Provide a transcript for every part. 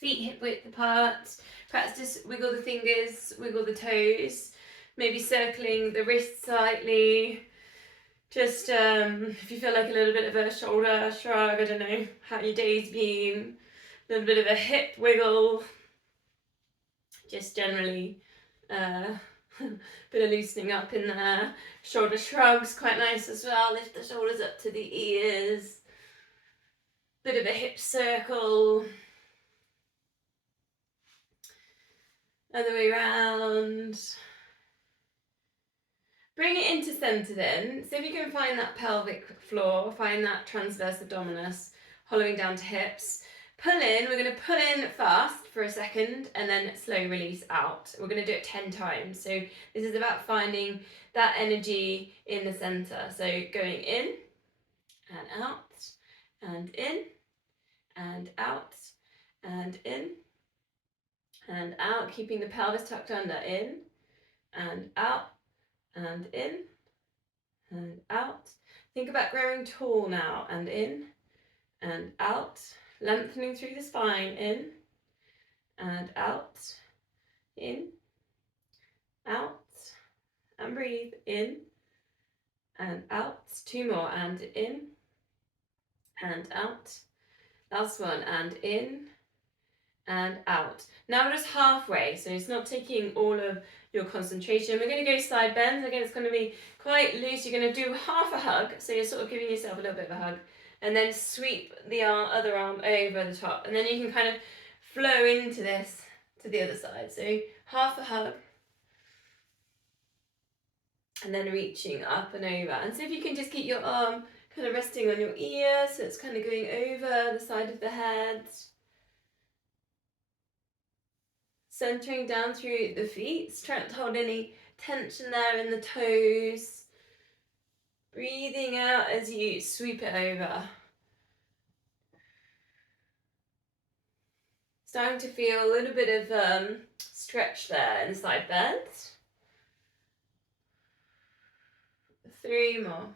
Feet hip width apart. Perhaps just wiggle the fingers, wiggle the toes, maybe circling the wrists slightly. Just if you feel like a little bit of a shoulder shrug, I don't know how your day's been, a little bit of a hip wiggle, just generally bit of loosening up in there. Shoulder shrugs, quite nice as well. Lift the shoulders up to the ears. Bit of a hip circle. Other way around. Bring it into centre then. See if you can find that pelvic floor, find that transverse abdominis, hollowing down to hips. Pull in, we're going to pull in fast for a second and then slow release out. We're going to do it 10 times. So this is about finding that energy in the centre. So going in and out and in and out and in and out, keeping the pelvis tucked under, in and out and in and out. Think about growing tall now, and in and out, lengthening through the spine, in and out, in, out, and breathe, in and out. 2 more, and in and out. Last one, and in and out. Now we're just halfway, so it's not taking all of your concentration. We're going to go side bends. Again, it's going to be quite loose. You're going to do half a hug, so you're sort of giving yourself a little bit of a hug, and then sweep the other arm over the top, and then you can kind of flow into this to the other side. So half a hug, and then reaching up and over. And so if you can just keep your arm kind of resting on your ear, so it's kind of going over the side of the head. Centering down through the feet, trying to hold any tension there in the toes. Breathing out as you sweep it over. Starting to feel a little bit of stretch there in the side bend. 3 more.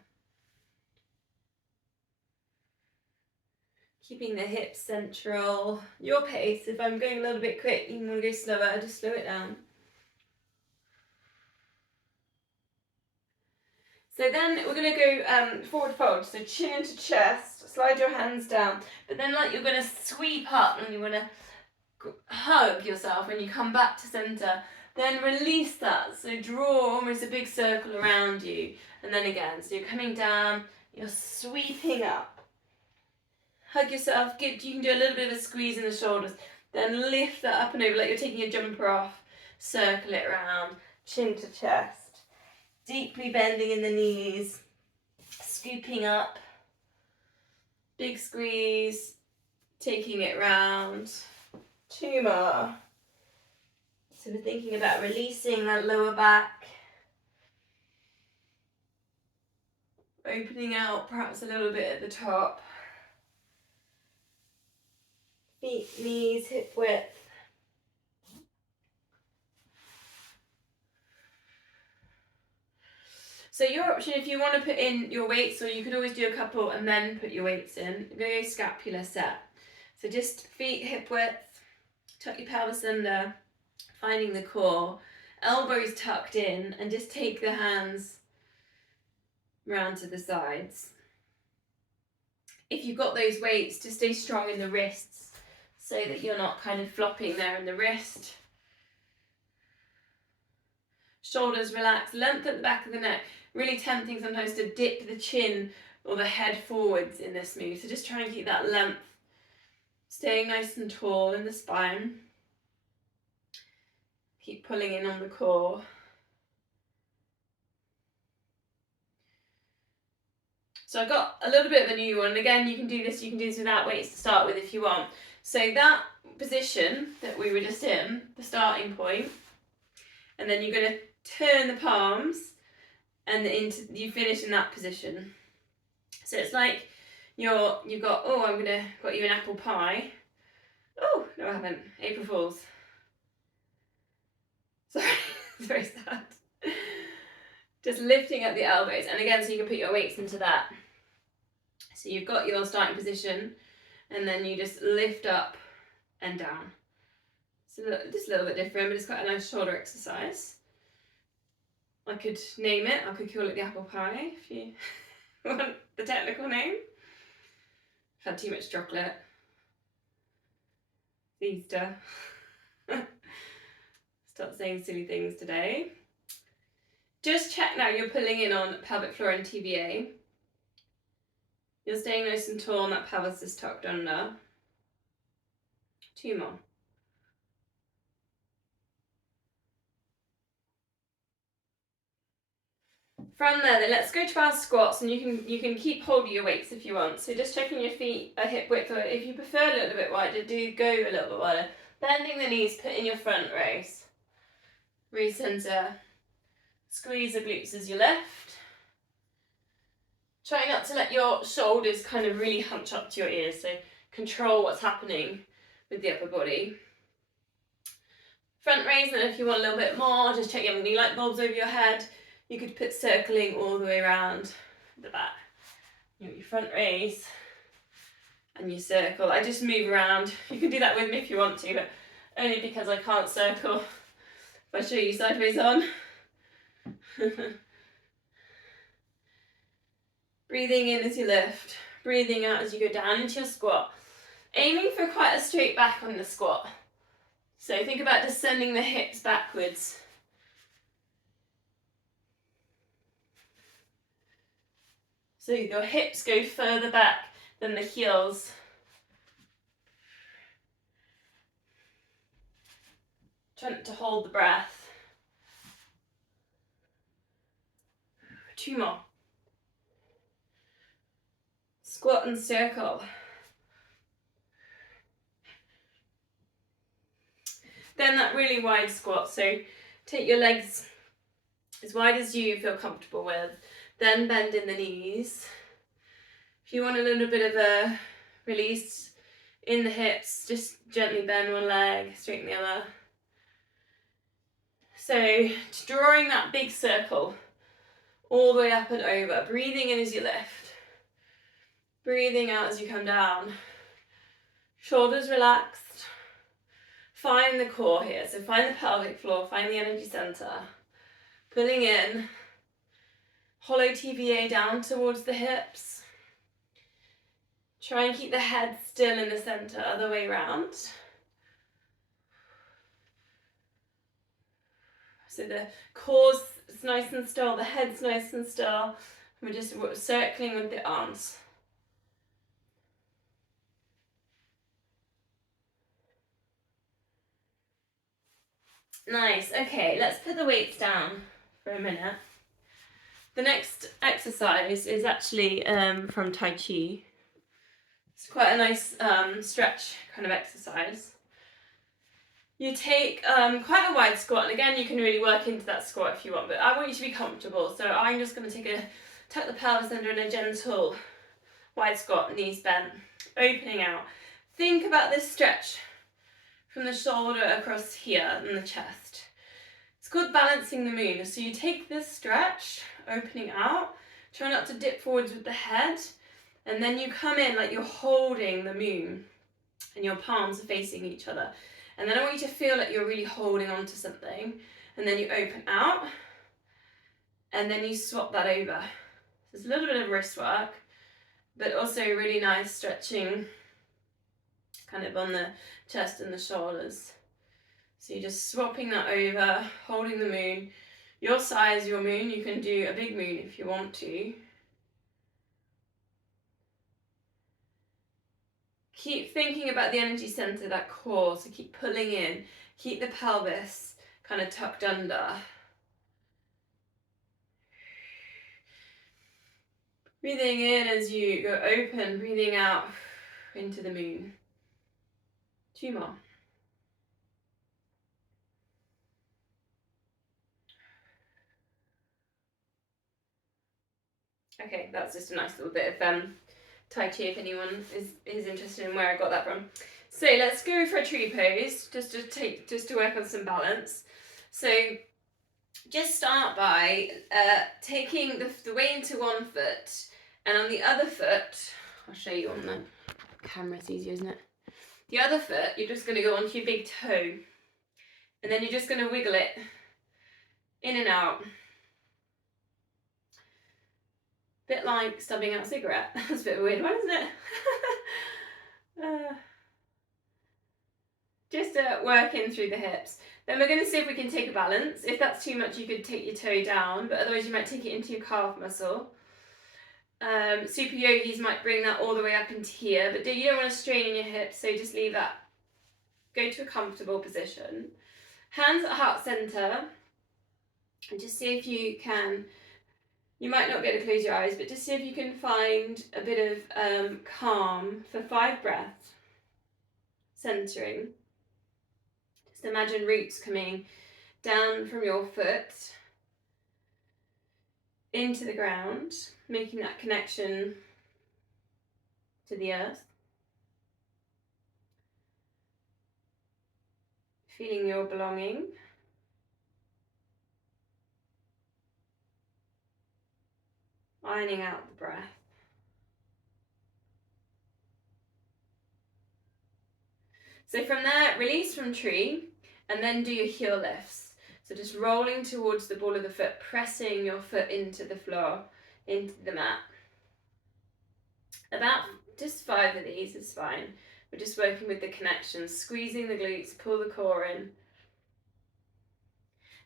Keeping the hips central. Your pace. If I'm going a little bit quick, you can want to go slower, just slow it down. So then we're going to go forward fold. So chin into chest, slide your hands down. But then like you're going to sweep up and you want to hug yourself when you come back to centre. Then release that. So draw almost a big circle around you. And then again, so you're coming down, you're sweeping up. Hug yourself, you can do a little bit of a squeeze in the shoulders, then lift that up and over like you're taking a jumper off, circle it around, chin to chest, deeply bending in the knees, scooping up, big squeeze, taking it round. 2 more. So we're thinking about releasing that lower back, opening out perhaps a little bit at the top. Feet, knees, hip width. So your option, if you want to put in your weights, or you could always do a couple and then put your weights in. I'm going to go scapular set. So just feet, hip width, tuck your pelvis under, finding the core, elbows tucked in, and just take the hands round to the sides. If you've got those weights, to stay strong in the wrists, so that you're not kind of flopping there in the wrist. Shoulders relaxed, length at the back of the neck. Really tempting sometimes to dip the chin or the head forwards in this move. So just try and keep that length, staying nice and tall in the spine. Keep pulling in on the core. So I've got a little bit of a new one. And again, you can do this without weights to start with if you want. So that position that we were just in, the starting point, and then you're going to turn the palms and you finish in that position. So it's like you've got, got you an apple pie. Oh, no I haven't. April Fools. Sorry, it's very sad. Just lifting up the elbows, and again, so you can put your weights into that. So you've got your starting position, and then you just lift up and down. It's just a little bit different, but it's quite a nice shoulder exercise. I could name it. I could call it the apple pie if you want the technical name. I've had too much chocolate. It's Easter. Stop saying silly things today. Just check now you're pulling in on pelvic floor and TVA. You're staying nice and tall and that pelvis is tucked under. 2 more. From there, then let's go to our squats, and you can keep holding your weights if you want. So just checking your feet at hip width, or if you prefer a little bit wider, do go a little bit wider. Bending the knees, put in your front raise. Recenter. Squeeze the glutes as you lift. Try not to let your shoulders kind of really hunch up to your ears, so control what's happening with the upper body. Front raise, and if you want a little bit more, just check you have any light bulbs over your head. You could put circling all the way around the back. You know, your front raise and your circle. I just move around. You can do that with me if you want to, but only because I can't circle. If I show you sideways on. Breathing in as you lift, breathing out as you go down into your squat. Aiming for quite a straight back on the squat. So think about descending the hips backwards. So your hips go further back than the heels. Try not to hold the breath. 2 more. Squat and circle. Then that really wide squat. So take your legs as wide as you feel comfortable with. Then bend in the knees. If you want a little bit of a release in the hips, just gently bend one leg, straighten the other. So drawing that big circle all the way up and over, breathing in as you lift, breathing out as you come down. Shoulders relaxed. Find the core here, so find the pelvic floor, find the energy center. Pulling in, hollow TVA down towards the hips. Try and keep the head still in the center, other way around. So the core's nice and still, the head's nice and still. We're just circling with the arms. Nice, okay, let's put the weights down for a minute. The next exercise is actually from Tai Chi. It's quite a nice stretch kind of exercise. You take quite a wide squat, and again you can really work into that squat if you want, but I want you to be comfortable, so I'm just going to tuck the pelvis under in a gentle wide squat, knees bent, opening out. Think about this stretch from the shoulder across here and the chest. It's called balancing the moon. So you take this stretch, opening out, try not to dip forwards with the head, and then you come in like you're holding the moon and your palms are facing each other. And then I want you to feel like you're really holding on to something, and then you open out, and then you swap that over. So it's a little bit of wrist work, but also really nice stretching kind of on the chest and the shoulders. So you're just swapping that over, holding the moon. Your size, your moon, you can do a big moon if you want to. Keep thinking about the energy center, that core, so keep pulling in. Keep the pelvis kind of tucked under. Breathing in as you go open, breathing out into the moon. 2 more. Okay, that's just a nice little bit of Tai Chi if anyone is interested in where I got that from. So let's go for a tree pose, just to work on some balance. So just start by taking the weight into one foot, and on the other foot, I'll show you on the camera, it's easier, isn't it? The other foot, you're just going to go onto your big toe, and then you're just going to wiggle it in and out. Bit like stubbing out a cigarette. That's a bit of a weird one, isn't it? Just working through the hips. Then we're going to see if we can take a balance. If that's too much, you could take your toe down, but otherwise you might take it into your calf muscle. Super yogis might bring that all the way up into here, but you don't want to strain in your hips, so just leave that. Go to a comfortable position. Hands at heart center, and just see if you can, you might not be able to close your eyes, but just see if you can find a bit of calm for 5 breaths. Centering. Just imagine roots coming down from your foot into the ground, making that connection to the earth. Feeling your belonging. Ironing out the breath. So from there, release from tree, and then do your heel lifts. So just rolling towards the ball of the foot, pressing your foot into the floor, into the mat. About just 5 of these is fine. We're just working with the connections, squeezing the glutes, pull the core in.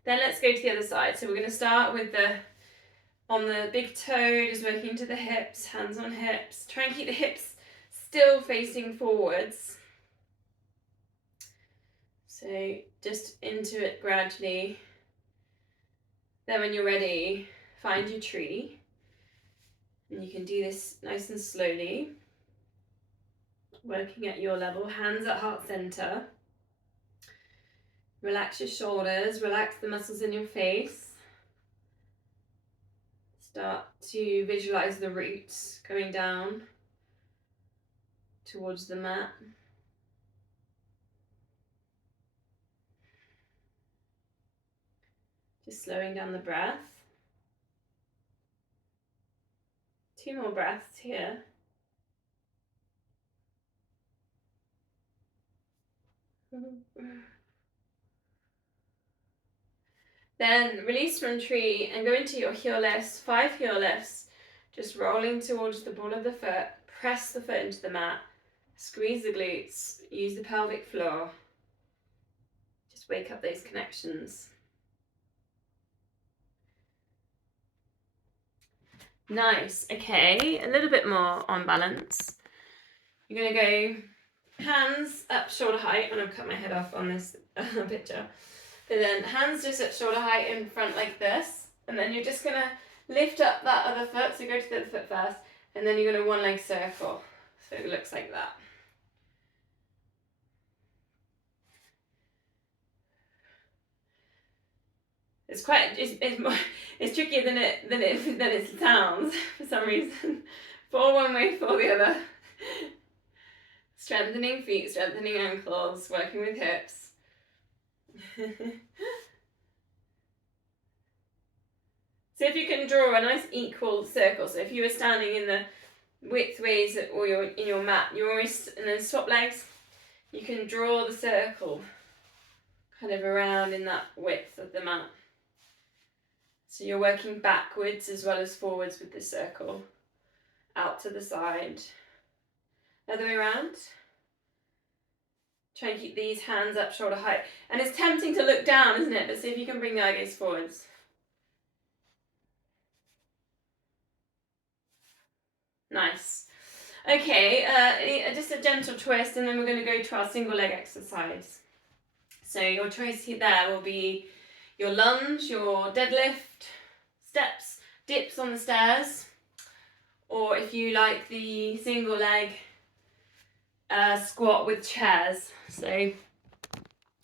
Then let's go to the other side. So we're going to start with on the big toe, just working to the hips, hands on hips. Try and keep the hips still facing forwards. So just into it gradually. Then when you're ready, find your tree. And you can do this nice and slowly. Working at your level, hands at heart center. Relax your shoulders, relax the muscles in your face. Start to visualize the roots going down towards the mat. Just slowing down the breath. 2 more breaths here. Then release from tree and go into your heel lifts, 5 heel lifts. Just rolling towards the ball of the foot. Press the foot into the mat. Squeeze the glutes. Use the pelvic floor. Just wake up those connections. Nice. Okay, a little bit more on balance. You're going to go hands up shoulder height. I'm going to cut my head off on this picture. But then hands just at shoulder height in front like this. And then you're just going to lift up that other foot. So go to the other foot first. And then you're going to 1 leg circle. So it looks like that. It's quite, it's trickier than it sounds for some reason. For one way, for the other. Strengthening feet, strengthening ankles, working with hips. So if you can draw a nice equal circle, so if you were standing in the width ways or you're in your mat, you always, and then swap legs, you can draw the circle kind of around in that width of the mat. So you're working backwards as well as forwards with the circle. Out to the side. Other way around. Try and keep these hands up shoulder height. And it's tempting to look down, isn't it? But see if you can bring the eye gaze forwards. Nice. Okay, just a gentle twist, and then we're going to go to our single leg exercise. So your choice here there will be your lunge, your deadlift, steps, dips on the stairs, or if you like the single leg squat with chairs. So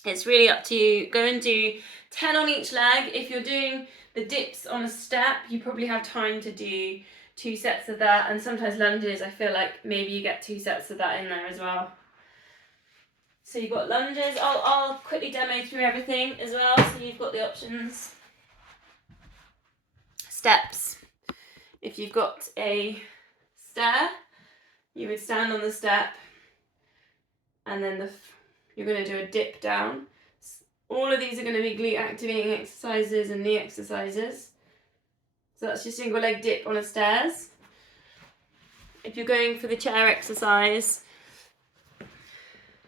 it's really up to you. Go and do 10 on each leg. If you're doing the dips on a step, you probably have time to do 2 sets of that, and sometimes lunges, I feel like maybe you get 2 sets of that in there as well. So you've got lunges. I'll quickly demo through everything as well, so you've got the options. Steps. If you've got a stair, you would stand on the step, and then you're going to do a dip down. All of these are going to be glute activating exercises and knee exercises. So that's your single leg dip on the stairs. If you're going for the chair exercise,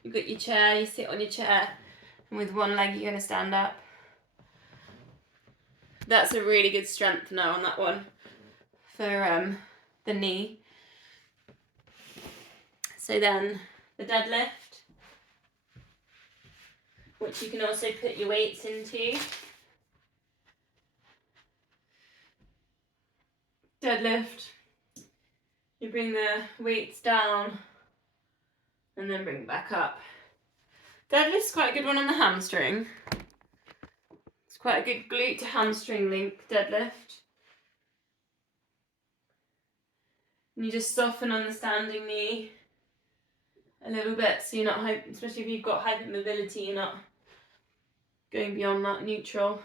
you've got your chair, you sit on your chair, and with one leg you're going to stand up. That's a really good strengthener on that one for the knee. So then the deadlift, which you can also put your weights into. Deadlift, you bring the weights down and then bring it back up. Deadlift's quite a good one on the hamstring. It's quite a good glute to hamstring link, deadlift. And you just soften on the standing knee a little bit, so you're not, especially if you've got hypermobility, you're not going beyond that neutral.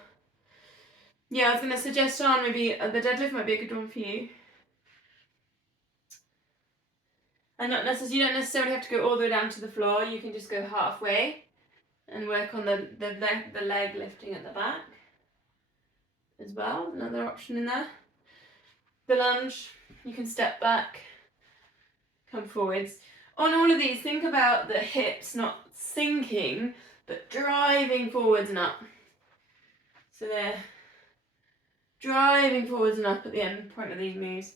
Yeah, I was going to suggest on maybe the deadlift might be a good one for you. And you don't necessarily have to go all the way down to the floor. You can just go halfway and work on the leg lifting at the back as well. Another option in there. The lunge, you can step back, come forwards. On all of these, think about the hips not sinking, but driving forwards and up. So they're driving forwards and up at the end point of these moves.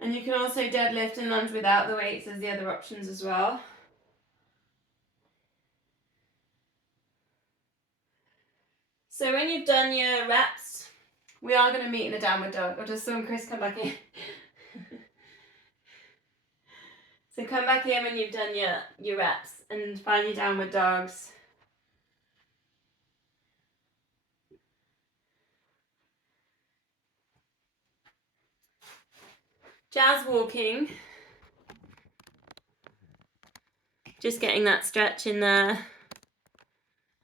And you can also deadlift and lunge without the weights as the other options as well. So when you've done your reps, we are going to meet in a downward dog. I'll just saw Chris come back in. So come back in when you've done your reps and find your downward dogs. Jazz walking. Just getting that stretch in there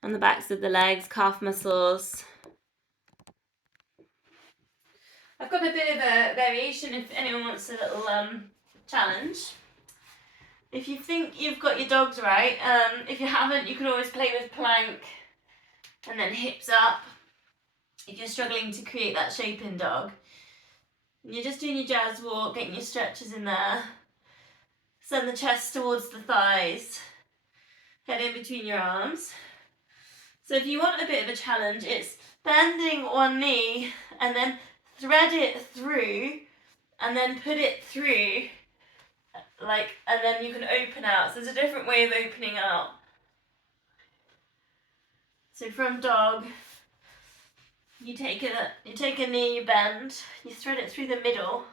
on the backs of the legs, calf muscles. I've got a bit of a variation if anyone wants a little challenge. If you think you've got your dogs right, if you haven't, you can always play with plank and then hips up if you're struggling to create that shape in dog. And you're just doing your jazz walk, getting your stretches in there. Send the chest towards the thighs. Head in between your arms. So if you want a bit of a challenge, it's bending one knee and then thread it through and then put it through and then you can open out. So there's a different way of opening out. So from dog, you take a knee, you bend, you thread it through the middle,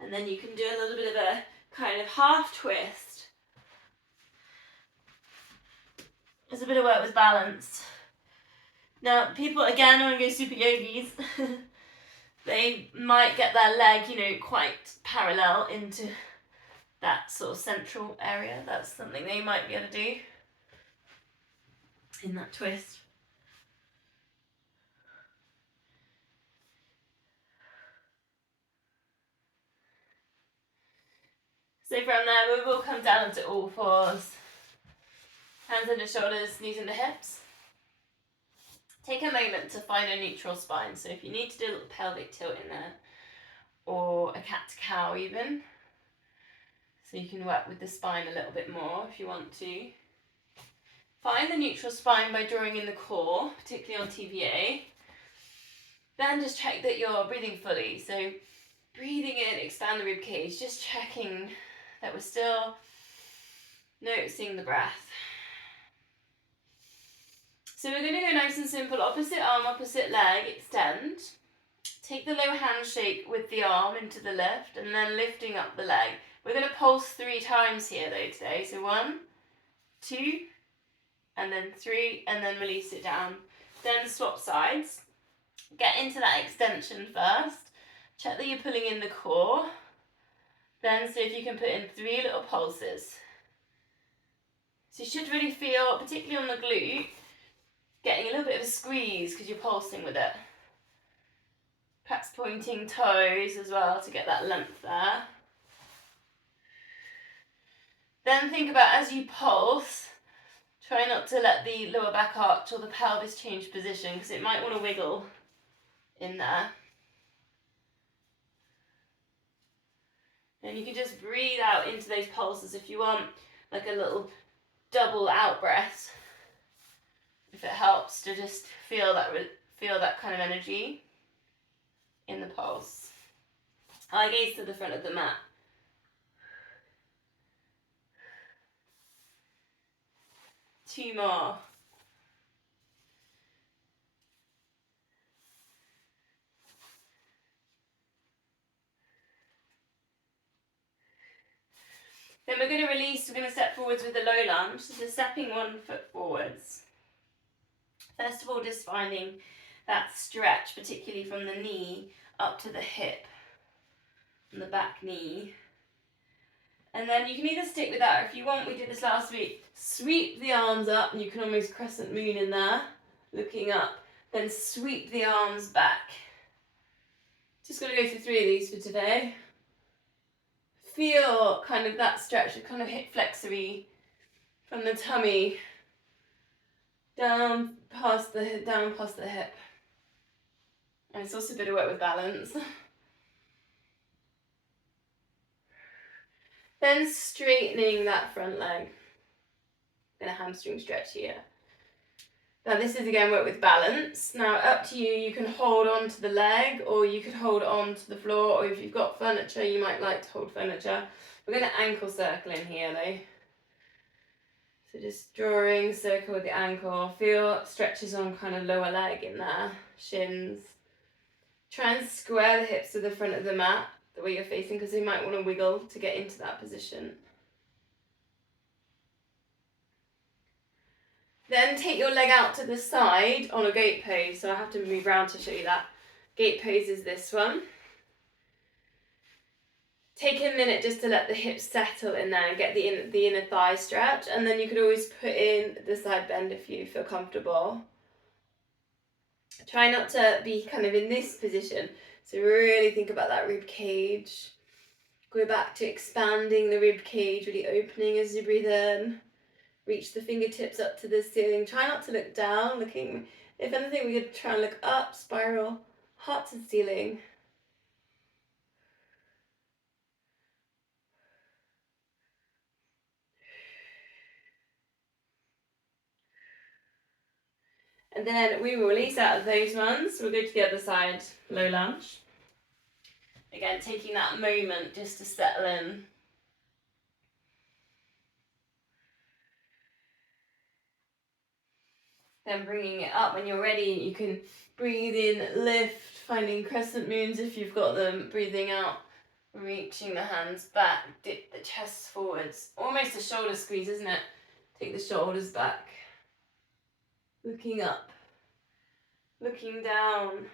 and then you can do a little bit of a kind of half twist. There's a bit of work with balance. Now, people again want to go super yogis. They might get their leg, quite parallel into that sort of central area. That's something they might be able to do in that twist. So from there, we will come down to all fours. Hands under shoulders, knees under hips. Take a moment to find a neutral spine. So if you need to do a little pelvic tilt in there, or a cat to cow even, so you can work with the spine a little bit more if you want to. Find the neutral spine by drawing in the core, particularly on TVA. Then just check that you're breathing fully. So breathing in, expand the rib cage, just checking that we're still noticing the breath. So we're going to go nice and simple, opposite arm, opposite leg, extend. Take the low handshake with the arm into the lift and then lifting up the leg. We're going to pulse 3 times here though today. So 1, 2, and then 3, and then release it down. Then swap sides. Get into that extension first. Check that you're pulling in the core. Then see if you can put in 3 little pulses. So you should really feel, particularly on the glute, getting a little bit of a squeeze because you're pulsing with it. Perhaps pointing toes as well to get that length there. Then think about as you pulse, try not to let the lower back arch or the pelvis change position because it might want to wiggle in there. And you can just breathe out into those pulses if you want, like a little double out breath. If it helps to just feel that kind of energy in the pulse. Eye gaze to the front of the mat. Two more. Then we're going to release, we're going to step forwards with a low lunge. So stepping 1 foot forwards. First of all, just finding that stretch, particularly from the knee up to the hip, and the back knee. And then you can either stick with that, or if you want, we did this last week, sweep the arms up, and you can almost crescent moon in there, looking up. Then sweep the arms back. Just going to go through 3 of these for today. Feel kind of that stretch, kind of hip flexory from the tummy down past the hip. And it's also a bit of work with balance. Then straightening that front leg. And a hamstring stretch here. Now this is again work with balance. Now up to you, you can hold on to the leg or you could hold on to the floor, or if you've got furniture, you might like to hold furniture. We're going to ankle circle in here though. So just drawing circle with the ankle. Feel stretches on kind of lower leg in there, shins. Try and square the hips to the front of the mat, the way you're facing, because you might want to wiggle to get into that position. Then take your leg out to the side on a gate pose. So I have to move around to show you that. Gate pose is this one. Take a minute just to let the hips settle in there and get the inner thigh stretch. And then you could always put in the side bend if you feel comfortable. Try not to be kind of in this position. So really think about that rib cage. Go back to expanding the rib cage, really opening as you breathe in. Reach the fingertips up to the ceiling. Try not to look down, looking, if anything, we could try and look up, spiral, heart to the ceiling. And then we will release out of those ones. We'll go to the other side, low lunge. Again, taking that moment just to settle in. Then bringing it up when you're ready, you can breathe in, lift, finding crescent moons if you've got them, breathing out, reaching the hands back, dip the chest forwards. Almost a shoulder squeeze, isn't it? Take the shoulders back. Looking up, looking down.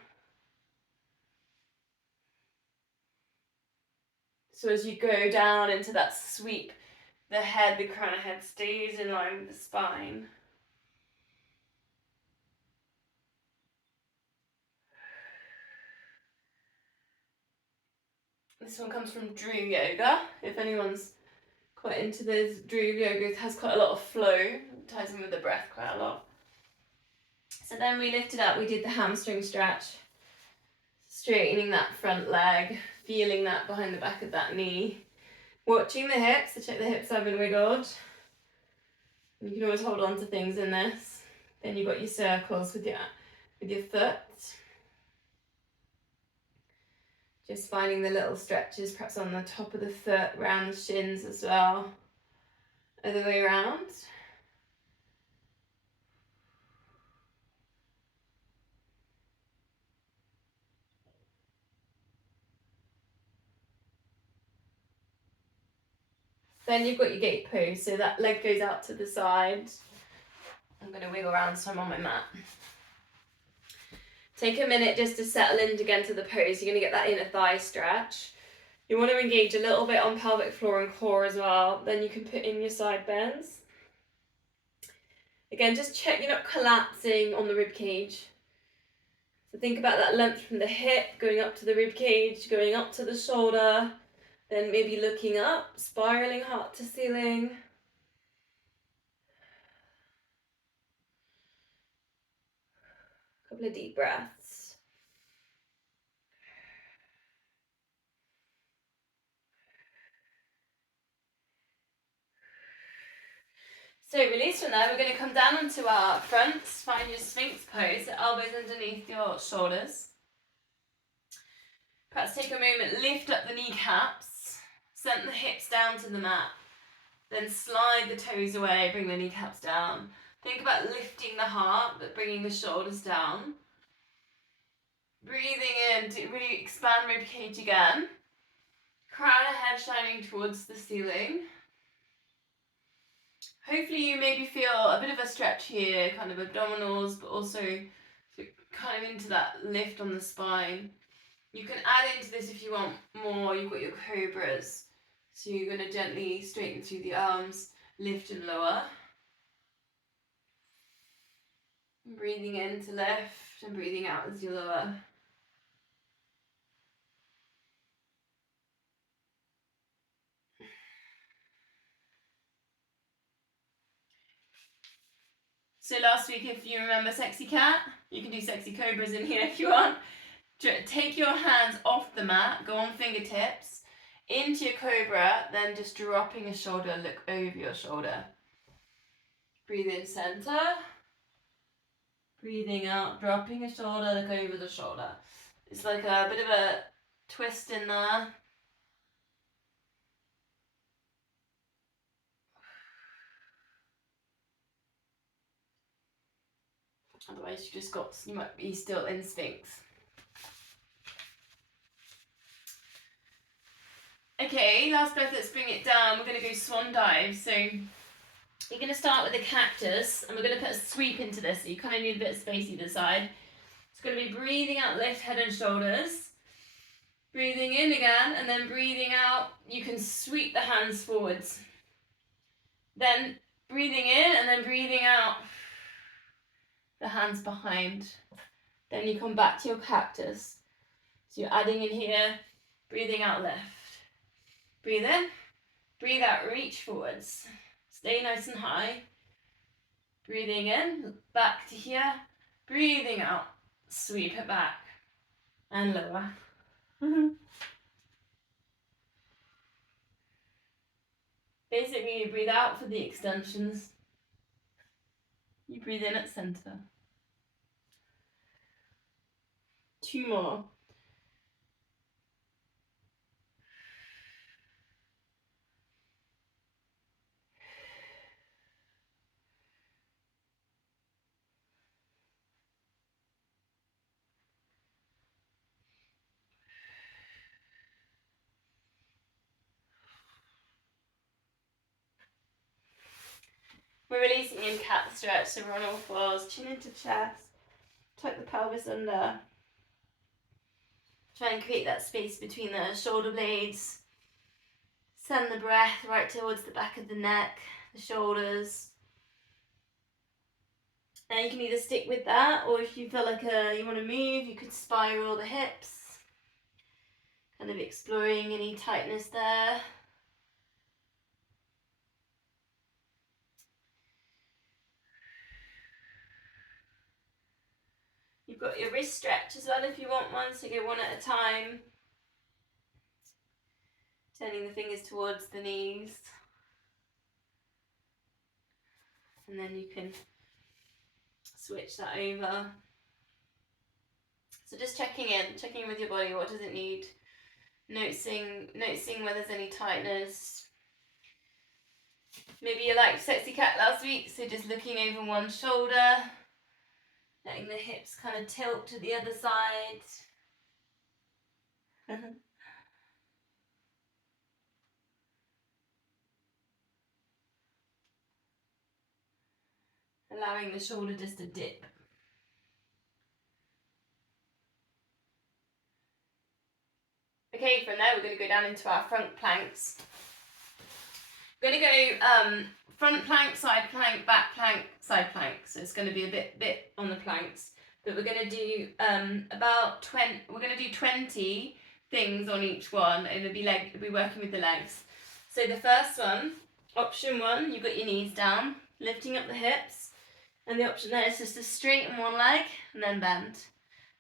So as you go down into that sweep, the head, the crown of head stays in line with the spine. This one comes from Drew Yoga. If anyone's quite into this, Drew Yoga has quite a lot of flow, ties in with the breath quite a lot. So then we lifted up, we did the hamstring stretch, straightening that front leg, feeling that behind the back of that knee, watching the hips, so check the hips have been wiggled. You can always hold on to things in this. Then you've got your circles with your foot. Just finding the little stretches, perhaps on the top of the foot, around the shins as well. Other way around. Then you've got your gate pose, so that leg goes out to the side. I'm going to wiggle around so I'm on my mat. Take a minute just to settle in again to the pose. You're going to get that inner thigh stretch. You want to engage a little bit on pelvic floor and core as well. Then you can put in your side bends. Again, just check you're not collapsing on the rib cage. So think about that length from the hip, going up to the rib cage, going up to the shoulder, Then maybe looking up, spiraling heart to ceiling. Couple of deep breaths. So release from there. We're going to come down onto our fronts. Find your Sphinx pose. So elbows underneath your shoulders. Perhaps take a moment, lift up the kneecaps, send the hips down to the mat. Then slide the toes away, bring the kneecaps down. Think about lifting the heart, but bringing the shoulders down. Breathing in to really expand ribcage again. Crown of head shining towards the ceiling. Hopefully you maybe feel a bit of a stretch here, kind of abdominals, but also kind of into that lift on the spine. You can add into this if you want more. You've got your cobras. So you're going to gently straighten through the arms, lift and lower. Breathing in to lift and breathing out as you lower. So last week, if you remember sexy cat, you can do sexy cobras in here if you want. Take your hands off the mat, go on fingertips, into your cobra, then just dropping a shoulder, look over your shoulder. Breathe in, center. Breathing out, dropping a shoulder, look over the shoulder. It's like a bit of a twist in there. Otherwise you might be still in Sphinx. Okay, last breath, let's bring it down. We're going to go swan dive. So you're going to start with a cactus, and we're going to put a sweep into this. So you kind of need a bit of space either side. It's going to be breathing out, lift head and shoulders. Breathing in again, and then breathing out, you can sweep the hands forwards. Then breathing in, and then breathing out, the hands behind. Then you come back to your cactus. So you're adding in here, breathing out, lift. Breathe in, breathe out, reach forwards. Stay nice and high. Breathing in, back to here. Breathing out, sweep it back and lower. Basically, you breathe out for the extensions. You breathe in at center. 2 more. We're releasing in cat stretch, so we're on all fours, chin into chest, tuck the pelvis under. Try and create that space between the shoulder blades. Send the breath right towards the back of the neck, the shoulders. Now you can either stick with that, or if you feel like you want to move, you could spiral the hips. Kind of exploring any tightness there. You've got your wrist stretch as well if you want one, so go one at a time. Turning the fingers towards the knees. And then you can switch that over. So just checking in with your body, what does it need? Noticing where there's any tightness. Maybe you liked sexy cat last week, so just looking over one shoulder. Letting the hips kind of tilt to the other side. Allowing the shoulder just to dip. Okay, from there we're going to go down into our front planks. We're going to go front plank, back plank, side plank. So it's going to be a bit on the planks. But we're going to do about 20, we're going to do 20 things on each one, and it'll be working with the legs. So the first one, option one, you've got your knees down, lifting up the hips, and the option there is just to straighten one leg and then bend.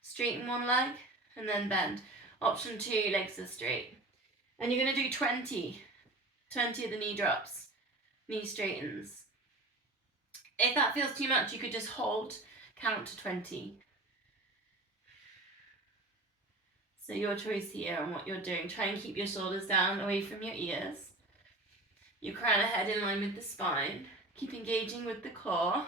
Straighten one leg and then bend. Option two, legs are straight. And you're going to do 20 of the knee drops, knee straightens. If that feels too much, you could just hold, count to 20. So your choice here on what you're doing. Try and keep your shoulders down, away from your ears. Your crown of head in line with the spine. Keep engaging with the core.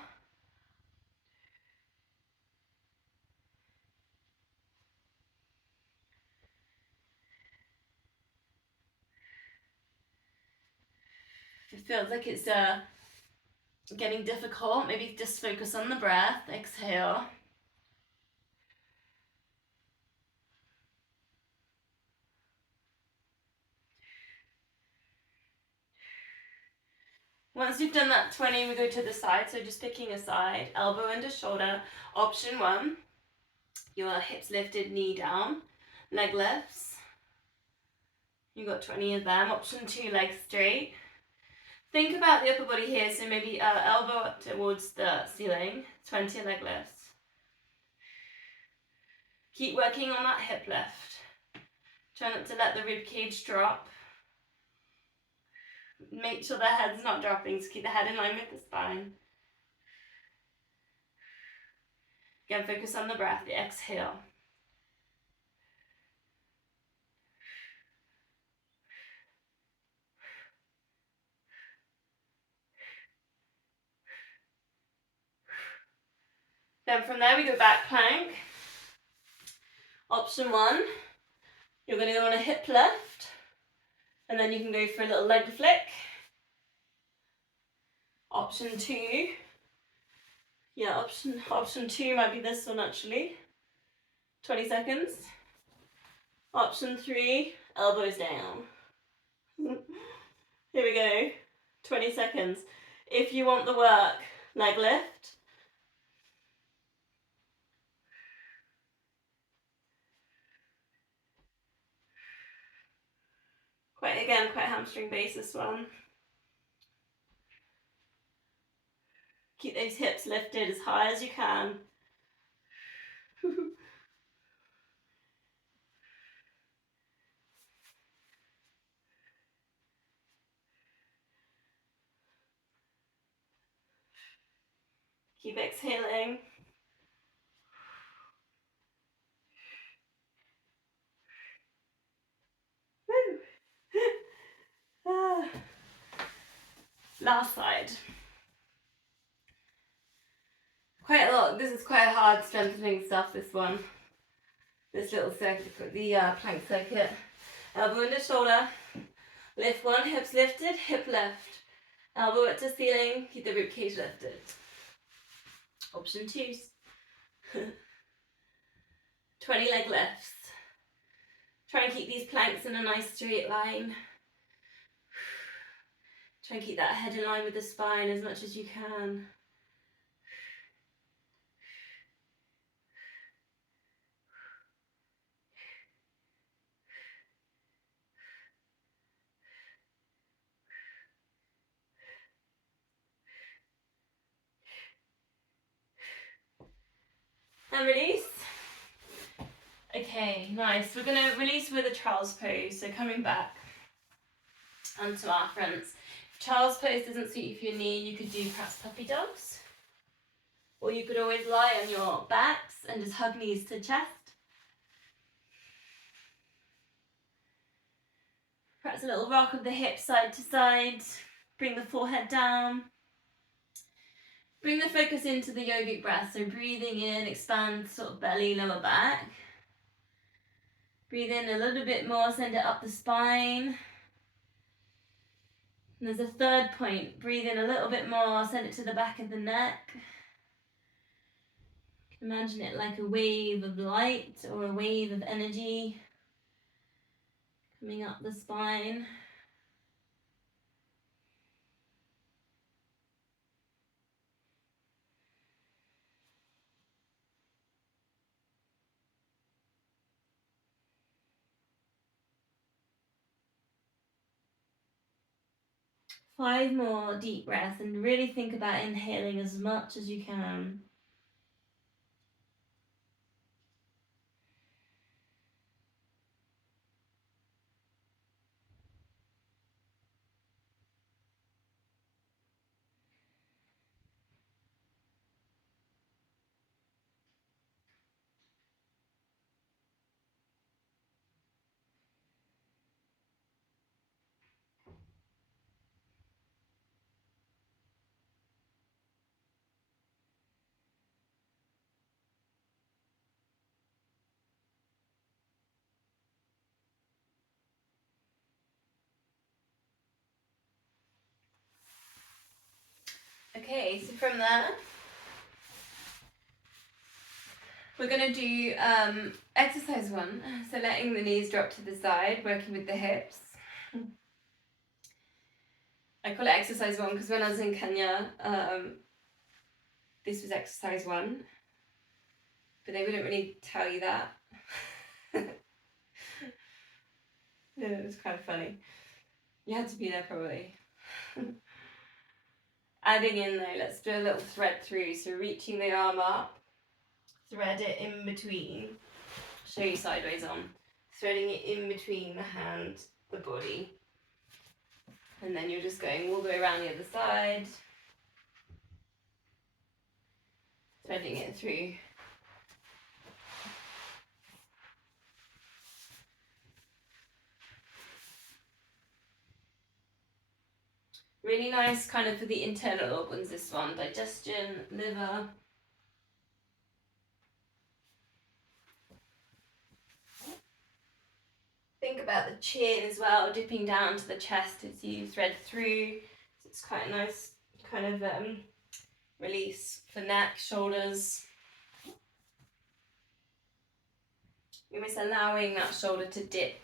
If it feels like it's getting difficult, maybe just focus on the breath. Exhale. Once you've done that 20, we go to the side. So just picking a side, elbow under shoulder. Option one, your hips lifted, knee down, leg lifts. You've got 20 of them. Option two, legs straight. Think about the upper body here. So maybe elbow up towards the ceiling, 20 leg lifts. Keep working on that hip lift. Try not to let the rib cage drop. Make sure the head's not dropping, so keep the head in line with the spine. Again, focus on the breath, the exhale. Then from there we go back plank. Option one, you're going to go on a hip lift, and then you can go for a little leg flick. Option two, option two might be this one actually. 20 seconds. Option three, elbows down. Here we go, 20 seconds. If you want the work, leg lift. Quite hamstring based this one. Keep those hips lifted as high as you can. Keep exhaling. Woo. Last side. Quite a lot. This is quite hard strengthening stuff, this one. This little circuit, the plank circuit. Elbow under shoulder. Lift one, hips lifted, hip lift. Elbow up to ceiling, keep the ribcage lifted. Option two. 20 leg lifts. Try and keep these planks in a nice straight line. Try and keep that head in line with the spine as much as you can. And release. Okay, nice. We're going to release with a child's pose. So coming back onto our fronts. If child's pose doesn't suit you for your knee, you could do perhaps puppy dogs. Or you could always lie on your backs and just hug knees to chest. Perhaps a little rock of the hips side to side. Bring the forehead down. Bring the focus into the yogic breath. So breathing in, expand sort of belly, lower back. Breathe in a little bit more, send it up the spine. And there's a third point. Breathe in a little bit more, send it to the back of the neck. Imagine it like a wave of light or a wave of energy coming up the spine. 5 more deep breaths, and really think about inhaling as much as you can. Okay, so from there, we're going to do exercise 1. So letting the knees drop to the side, working with the hips. I call it exercise 1 because when I was in Kenya, this was exercise 1, but they wouldn't really tell you that. Yeah, it was kind of funny. You had to be there probably. Adding in though, let's do a little thread through. So reaching the arm up, thread it in between. Show you sideways on. Threading it in between the hand, the body. And then you're just going all the way around the other side. Threading it through. Really nice kind of for the internal organs, this one. Digestion, liver. Think about the chin as well, dipping down to the chest as you thread through. So it's quite a nice kind of release for neck, shoulders. You're just allowing that shoulder to dip.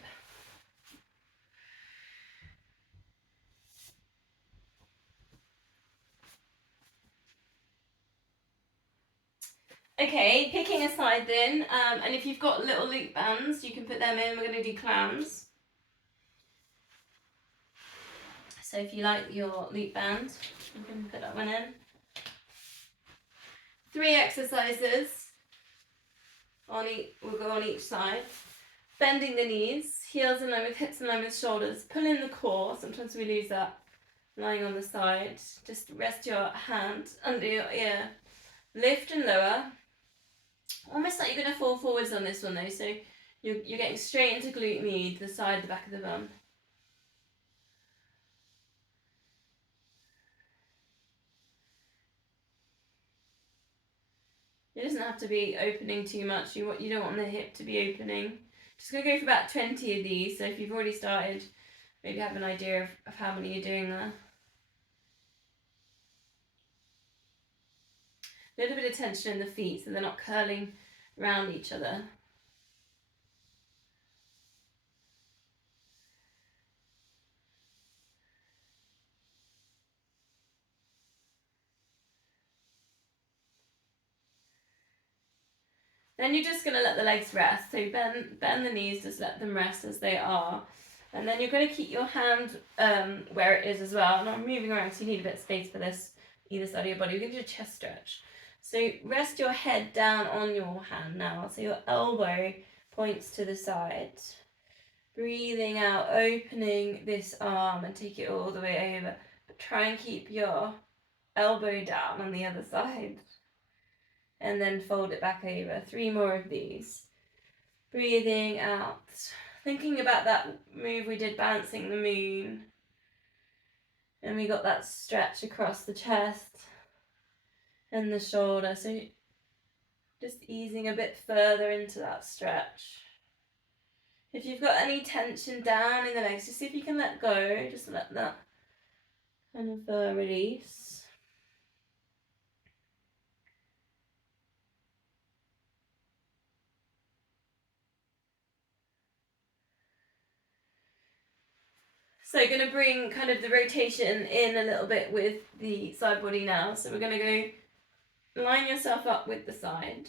Okay, picking a side then, and if you've got little loop bands, you can put them in. We're going to do clams. So if you like your loop band, you can put that one in. 3 exercises. We'll go on each side. Bending the knees, heels in line with hips in line with shoulders. Pull in the core. Sometimes we lose that. Lying on the side. Just rest your hand under your ear. Lift and lower. Almost like you're going to fall forwards on this one though. So you're getting straight into glute med, the side, the back of the bum. It doesn't have to be opening too much. You don't want the hip to be opening. Just going to go for about 20 of these. So if you've already started, maybe have an idea of how many you're doing there. A little bit of tension in the feet so they're not curling around each other. Then you're just going to let the legs rest. So bend the knees, just let them rest as they are. And then you're going to keep your hand where it is as well. And I'm moving around so you need a bit of space for this, either side of your body. We're going to do a chest stretch. So rest your head down on your hand now. So your elbow points to the side. Breathing out, opening this arm and take it all the way over. But try and keep your elbow down on the other side. And then fold it back over. 3 more of these. Breathing out. Thinking about that move we did, balancing the moon. And we got that stretch across the chest and the shoulder. So just easing a bit further into that stretch. If you've got any tension down in the legs, just see if you can let go. Just let that kind of release. So going to bring kind of the rotation in a little bit with the side body now. So we're going to go line yourself up with the side.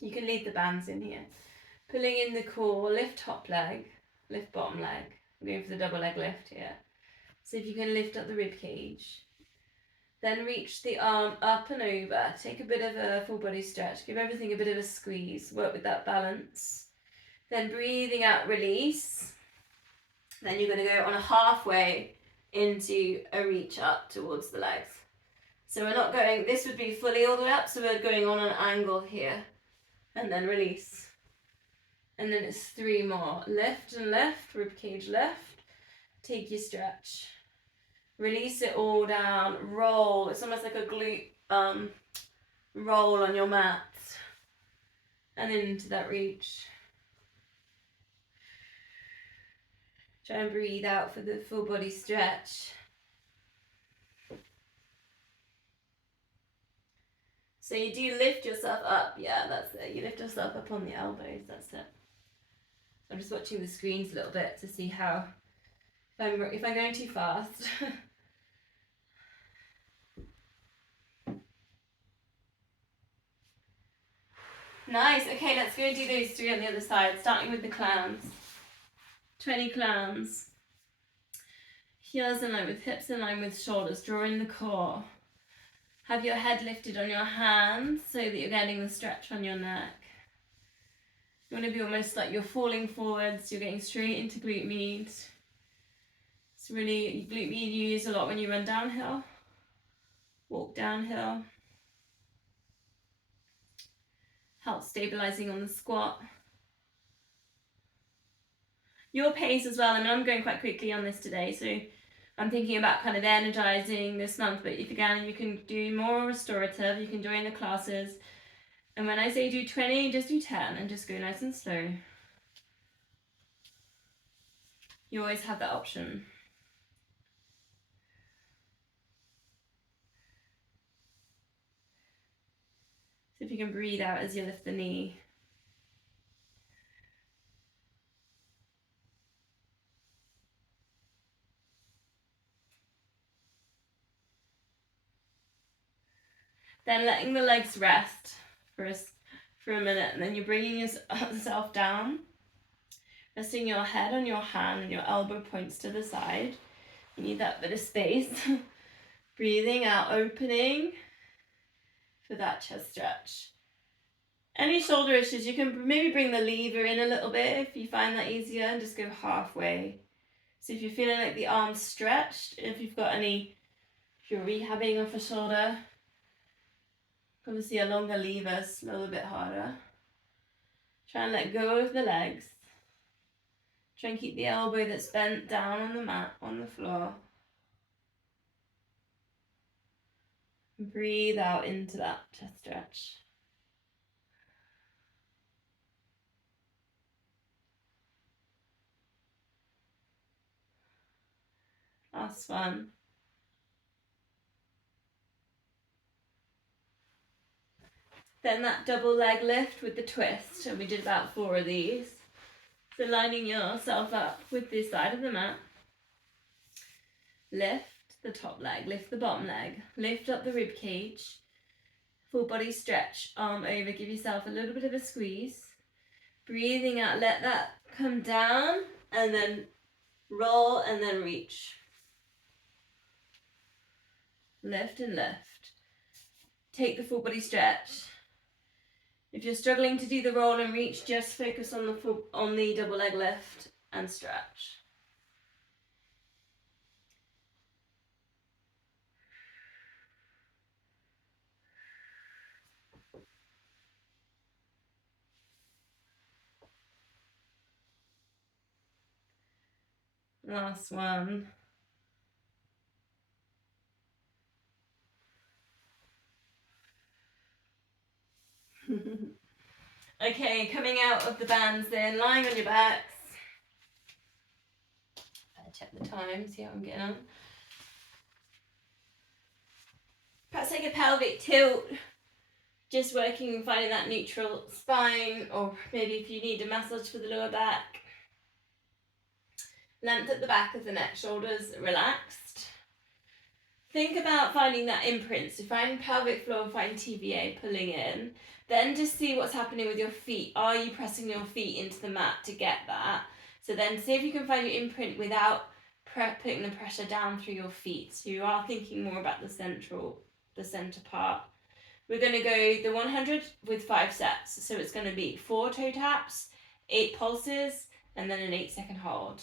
You can leave the bands in here. Pulling in the core, lift top leg, lift bottom leg. I'm going for the double leg lift here. So if you can lift up the rib cage. Then reach the arm up and over. Take a bit of a full body stretch. Give everything a bit of a squeeze. Work with that balance. Then breathing out, release. Then you're going to go on a halfway into a reach up towards the legs. So we're not going, this would be fully all the way up, so we're going on an angle here. And then release. And then it's 3 more. Lift and lift, ribcage lift. Take your stretch. Release it all down, roll. It's almost like a glute roll on your mat. And into that reach. Try and breathe out for the full body stretch. So you do lift yourself up. Yeah, that's it. You lift yourself up on the elbows. That's it. I'm just watching the screens a little bit to see how, if I'm going too fast. Nice. Okay, let's go and do those 3 on the other side, starting with the clowns. 20 clowns. Heels in line with hips, in line with shoulders, drawing the core. Have your head lifted on your hands so that you're getting the stretch on your neck. You want to be almost like you're falling forwards, you're getting straight into glute med. It's really, glute med you use a lot when you run downhill, walk downhill. Help stabilizing on the squat. Your pace as well. I mean, I'm going quite quickly on this today, so I'm thinking about kind of energizing this month, but if again, you can do more restorative, you can join the classes. And when I say do 20, just do 10 and just go nice and slow. You always have that option. So if you can breathe out as you lift the knee. Then letting the legs rest for a minute, and then you're bringing yourself down, resting your head on your hand and your elbow points to the side. You need that bit of space. Breathing out, opening for that chest stretch. Any shoulder issues, you can maybe bring the lever in a little bit if you find that easier, and just go halfway. So if you're feeling like the arm's stretched, if you've got any, if you're rehabbing off a shoulder, obviously a longer lever's a little bit harder. Try and let go of the legs. Try and keep the elbow that's bent down on the mat, on the floor. And breathe out into that chest stretch. Last one. Then that double leg lift with the twist, and we did about 4 of these. So lining yourself up with this side of the mat. Lift the top leg, lift the bottom leg, lift up the rib cage. Full body stretch, arm over, give yourself a little bit of a squeeze. Breathing out, let that come down, and then roll and then reach. Lift and lift. Take the full body stretch. If you're struggling to do the roll and reach, just focus on the double leg lift and stretch. Last one. Okay, coming out of the bands then, lying on your backs. Better check the time, see how I'm getting on. Perhaps take a pelvic tilt, just working, finding that neutral spine, or maybe if you need a massage for the lower back. Length at the back of the neck, shoulders relaxed. Think about finding that imprint. So find pelvic floor, find TVA, pulling in. Then just see what's happening with your feet. Are you pressing your feet into the mat to get that? So then see if you can find your imprint without putting the pressure down through your feet. So you are thinking more about the center part. We're going to go the 100 with 5 sets. So it's going to be 4 toe taps, 8 pulses, and then an 8-second hold.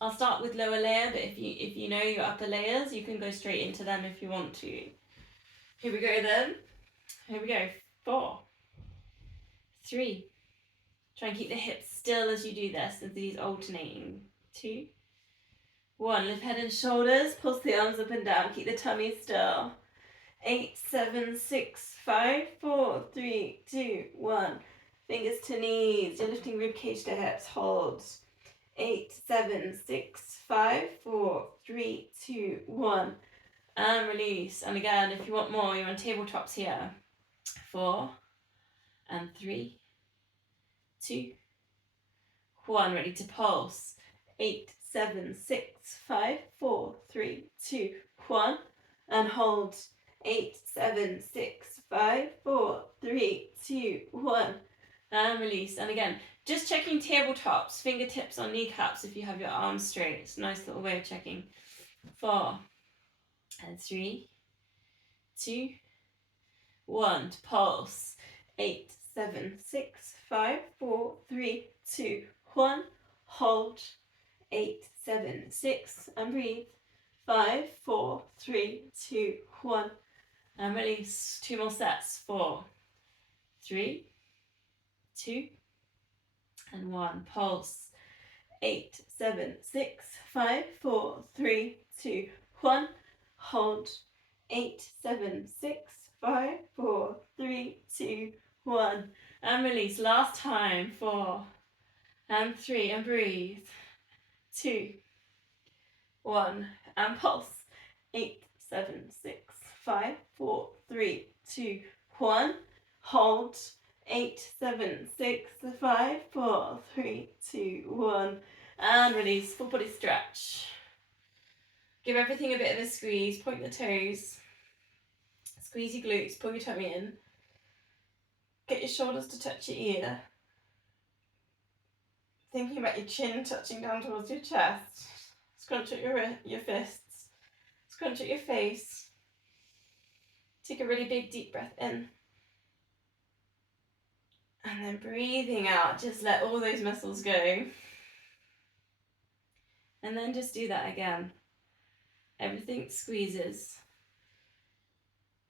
I'll start with lower layer, but if you know your upper layers, you can go straight into them if you want to. Here we go then. Here we go. 4, 3. Try and keep the hips still as you do this, as these alternating. 2, 1. Lift head and shoulders. Pulse the arms up and down. Keep the tummy still. 8, 7, 6, 5, 4, 3, 2, 1. Fingers to knees. You're lifting ribcage to hips. Hold. 8, 7, 6, 5, 4, 3, 2, 1. And release. And again, if you want more, you're on tabletops here. 4 and 3, 2, 1. Ready to pulse. 8, 7, 6, 5, 4, 3, 2, 1. And hold. 8, 7, 6, 5, 4, 3, 2, 1. And release. And again, just checking tabletops, fingertips on kneecaps if you have your arms straight. It's a nice little way of checking. 4 and 3, 2, 1. To pulse. 8, 7, 6, 5, 4, 3, 2, 1. Hold. 8, 7, 6, and breathe. 5, 4, 3, 2, 1. And release. 2 more sets. 4, 3, 2, and 1. Pulse. 8, 7, 6, 5, 4, 3, 2, 1. Hold. 8, 7, 6, 5, 4, 3, 2, 1. And release. Last time. 4 and 3, and breathe. 2, 1, and pulse. 8, 7, 6, 5, 4, 3, 2, 1. Hold. 8, 7, 6, 5, 4, 3, 2, 1. And release. Full body stretch. Give everything a bit of a squeeze. Point the toes. Squeeze your glutes. Pull your tummy in. Get your shoulders to touch your ear. Thinking about your chin touching down towards your chest. Scrunch at your fists. Scrunch at your face. Take a really big deep breath in. And then breathing out, just let all those muscles go. And then just do that again. Everything squeezes.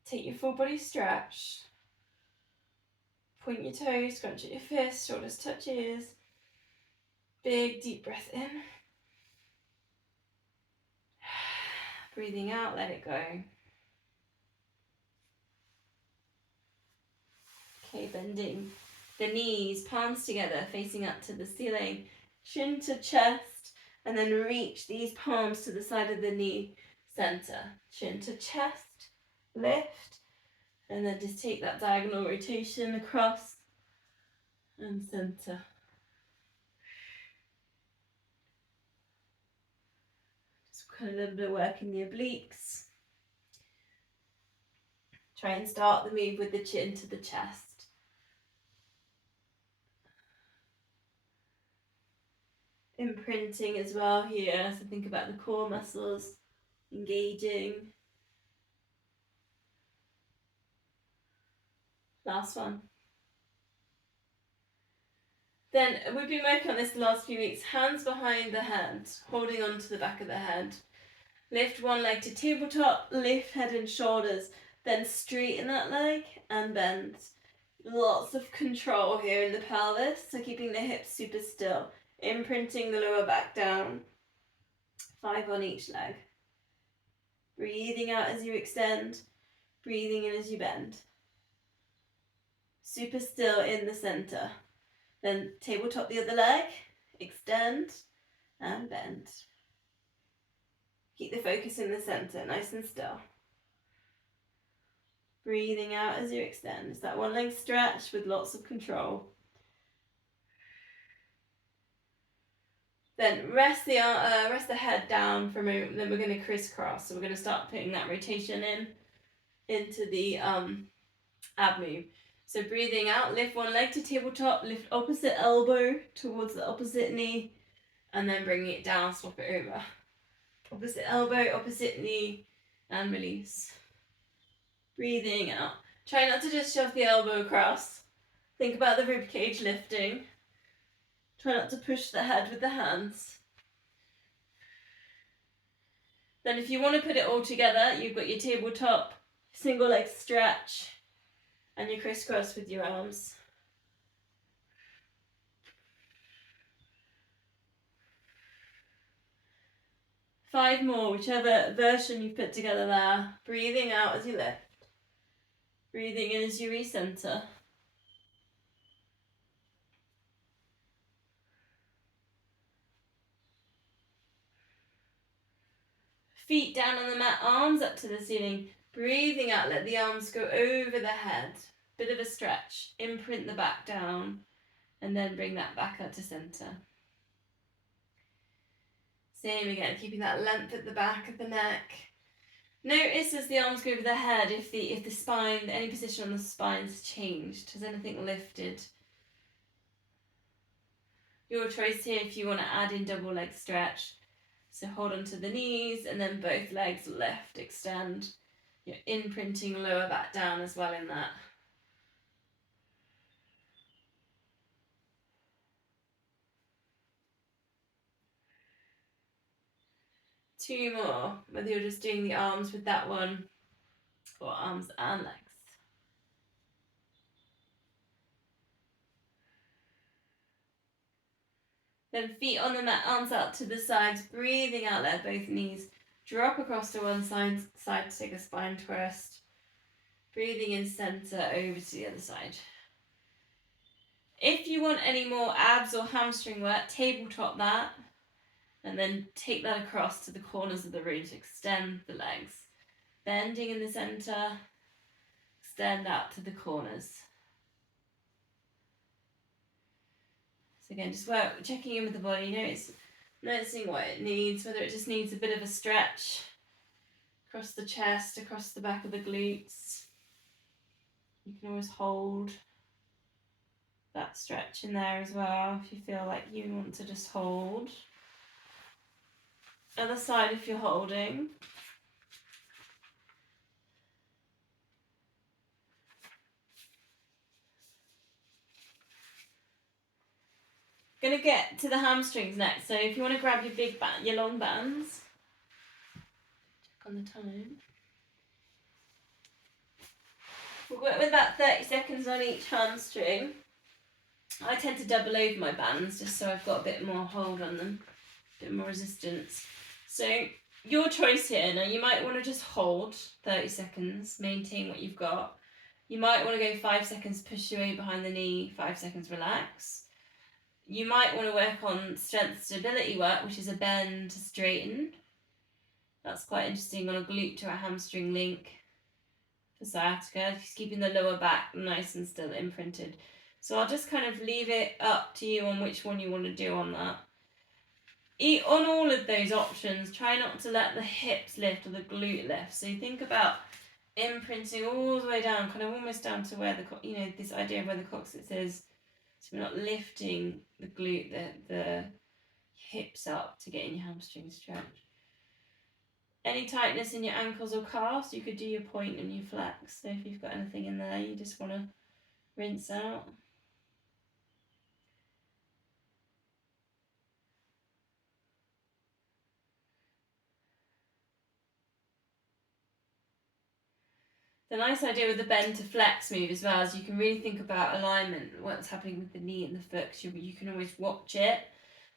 Take your full body stretch. Point your toes, scrunch at your fists, shoulders touch ears. Big deep breath in. Breathing out, let it go. Okay, bending the knees, palms together, facing up to the ceiling. Chin to chest, and then reach these palms to the side of the knee center. Chin to chest, lift, and then just take that diagonal rotation across and center. Just kind of a little bit of work in the obliques. Try and start the move with the chin to the chest. Imprinting as well here, so think about the core muscles engaging. Last one. Then we've been working on this the last few weeks. Hands behind the head, holding on to the back of the head. Lift one leg to tabletop, lift head and shoulders, then straighten that leg and bend. Lots of control here in the pelvis, so keeping the hips super still. Imprinting the lower back down. 5 on each leg. Breathing out as you extend, breathing in as you bend. Super still in the center. Then tabletop the other leg, extend and bend. Keep the focus in the center, nice and still. Breathing out as you extend. It's that one leg stretch with lots of control. Then rest the head down for a moment. Then we're going to crisscross. So we're going to start putting that rotation into the ab move. So breathing out, lift one leg to tabletop, lift opposite elbow towards the opposite knee, and then bringing it down, swap it over. Opposite elbow, opposite knee, and release. Breathing out. Try not to just shove the elbow across. Think about the rib cage lifting. Try not to push the head with the hands. Then if you want to put it all together, you've got your tabletop, single leg stretch, and your crisscross with your arms. Five more, whichever version you've put together there. Breathing out as you lift. Breathing in as you recenter. Feet down on the mat, arms up to the ceiling. Breathing out, let the arms go over the head. Bit of a stretch. Imprint the back down, and then bring that back up to center. Same again, keeping that length at the back of the neck. Notice as the arms go over the head, if the spine, any position on the spine has changed. Has anything lifted? Your choice here if you want to add in double leg stretch. So hold onto the knees and then both legs lift, extend. You're imprinting lower back down as well in that. Two more, whether you're just doing the arms with that one or arms and legs. Then feet on the mat, arms out to the sides, breathing out, let both knees drop across to one side to take a spine twist. Breathing in center over to the other side. If you want any more abs or hamstring work, tabletop that. And then take that across to the corners of the room to extend the legs. Bending in the center, extend out to the corners. So again, just checking in with the body, noticing what it needs, whether it just needs a bit of a stretch across the chest, across the back of the glutes. You can always hold that stretch in there as well if you feel like you want to just hold. Other side if you're holding. Gonna get to the hamstrings next. So if you want to grab your your long bands, check on the time. We'll work with about 30 seconds on each hamstring. I tend to double over my bands just so I've got a bit more hold on them, a bit more resistance. So your choice here. Now you might want to just hold 30 seconds, maintain what you've got. You might want to go 5 seconds, push your weight behind the knee, 5 seconds, relax. You might want to work on strength stability work, which is a bend to straighten. That's quite interesting on a glute to a hamstring link for sciatica, just keeping the lower back nice and still imprinted. So I'll just kind of leave it up to you on which one you want to do on that. On all of those options, try not to let the hips lift or the glute lift. So you think about imprinting all the way down, kind of almost down to where this idea of where the coccyx is. So we're not lifting the glute, the hips up to get in your hamstring stretch. Any tightness in your ankles or calves, you could do your point and your flex. So if you've got anything in there you just want to rinse out. The nice idea with the bend to flex move as well is you can really think about alignment, what's happening with the knee and the foot, because you can always watch it.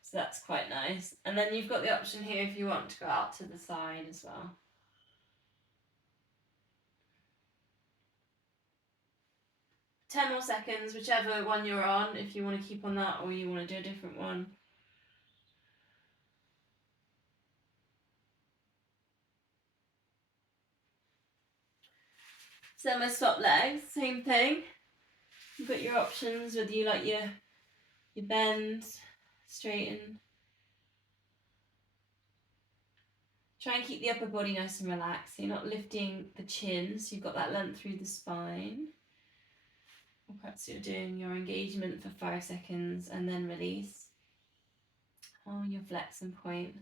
So that's quite nice. And then you've got the option here if you want to go out to the side as well. 10 more seconds, whichever one you're on, if you want to keep on that or you want to do a different one. Semi stop legs, same thing. You've got your options, whether you like your bend, straighten. Try and keep the upper body nice and relaxed. So you're not lifting the chin, so you've got that length through the spine. Or perhaps you're doing your engagement for 5 seconds and then release. On your flex and point.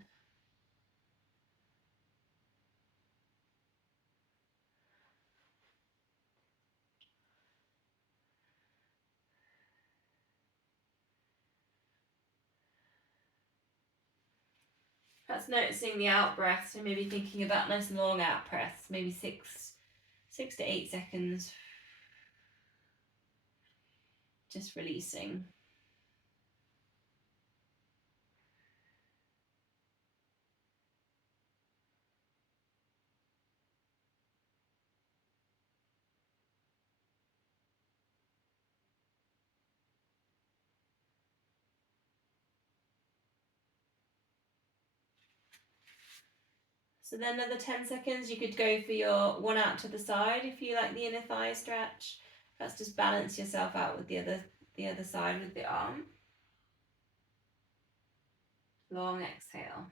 Perhaps noticing the out breath, so maybe thinking about nice long out breaths, maybe 6 to 8 seconds. Just releasing. So then another 10 seconds, you could go for your one out to the side if you like the inner thigh stretch. That's just balance yourself out with the other side with the arm. Long exhale.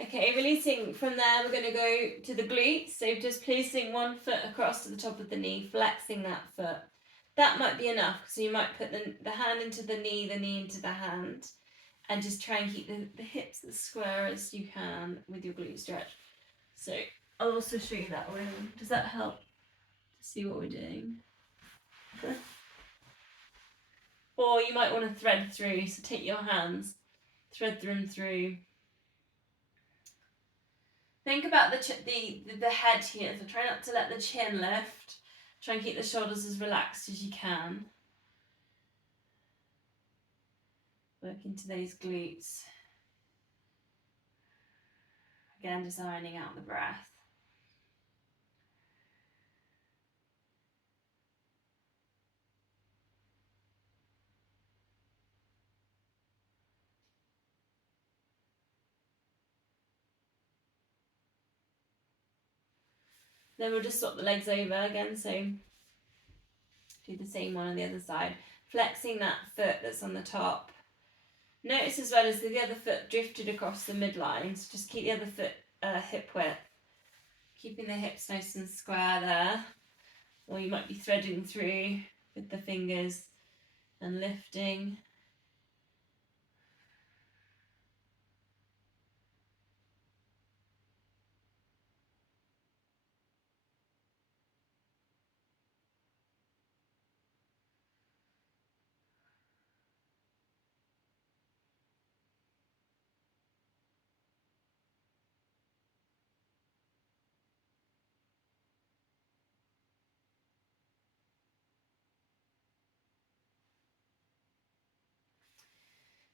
Okay, releasing from there, we're going to go to the glutes. So just placing one foot across to the top of the knee, flexing that foot. That might be enough. So you might put the hand into the knee into the hand, and just try and keep the hips as square as you can with your glute stretch. So I'll also show you that way. Does that help to see what we're doing? Or you might want to thread through. So take your hands, thread them through. Think about the head here, so try not to let the chin lift. Try and keep the shoulders as relaxed as you can. Work into those glutes. Again, just ironing out the breath. Then we'll just swap the legs over again, so do the same one on the other side. Flexing that foot that's on the top. Notice as well as the other foot drifted across the midline, so just keep the other foot hip width. Keeping the hips nice and square there. Or you might be threading through with the fingers and lifting.